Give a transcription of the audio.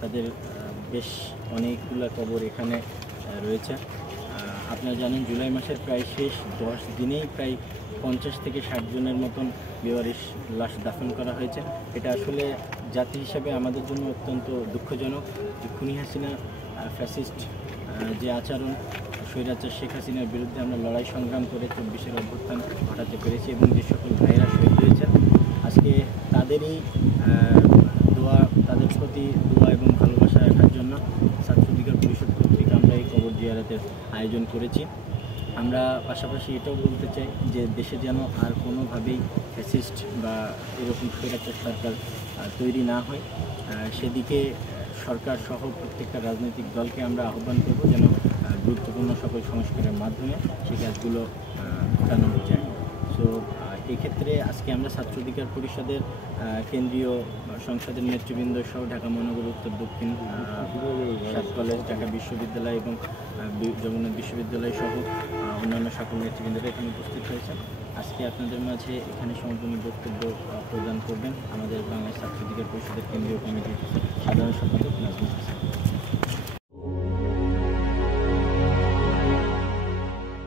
তাদের বেশ অনেকগুলো কবর এখানে রয়েছে। আপনারা জানেন জুলাই মাসের প্রায় শেষ 10 দিনেই প্রায় 50 থেকে 60 জনের মতন বেওয়ারিশ লাশ দাফন করা হয়েছে। এটা আসলে জাতি হিসাবে আমাদের জন্য অত্যন্ত দুঃখজনক। খুনি হাসিনা ফ্যাসিস্ট যে আচরণ, স্বৈরাচার শেখ হাসিনার বিরুদ্ধে আমরা লড়াই সংগ্রাম করে 24-এর অভ্যুত্থান ঘটাতে পেরেছি এবং যে সকল ভাইয়েরা শহীদ হয়েছেন আজকে তাদেরই তাদের প্রতি দোয়া এবং ভালোবাসা রাখার জন্য ছাত্র অধিকার পরিষদ কর্তৃক আমরা এই কবর জিয়ারতের আয়োজন করেছি। আমরা পাশাপাশি এটাও বলতে চাই যে দেশে যেন আর কোনোভাবেই ফ্যাসিস্ট বা এরকম স্বৈরাচার সরকার তৈরি না হয়, সেদিকে সরকার সহ প্রত্যেকটা রাজনৈতিক দলকে আমরা আহ্বান করব যেন গুরুত্বপূর্ণ সকল সংস্কারের মাধ্যমে সেই কাজগুলো ঘটানো যায়। সো এক্ষেত্রে আজকে আমরা ছাত্র অধিকার পরিষদের কেন্দ্রীয় সংসদের নেতৃবৃন্দ সহ ঢাকা মহানগর উত্তর দক্ষিণ 7 কলেজ, ঢাকা বিশ্ববিদ্যালয় এবং জগন্নাথ বিশ্ববিদ্যালয় সহ অন্যান্য সকল নেতৃবৃন্দরা এখানে উপস্থিত হয়েছেন। আজকে আপনাদের মাঝে এখানে সম্পূর্ণ বক্তব্য প্রদান করবেন আমাদের বাংলাদেশ ছাত্র অধিকার পরিষদের কেন্দ্রীয় কমিটির সাধারণ সম্পাদক নাজমুল হাসান।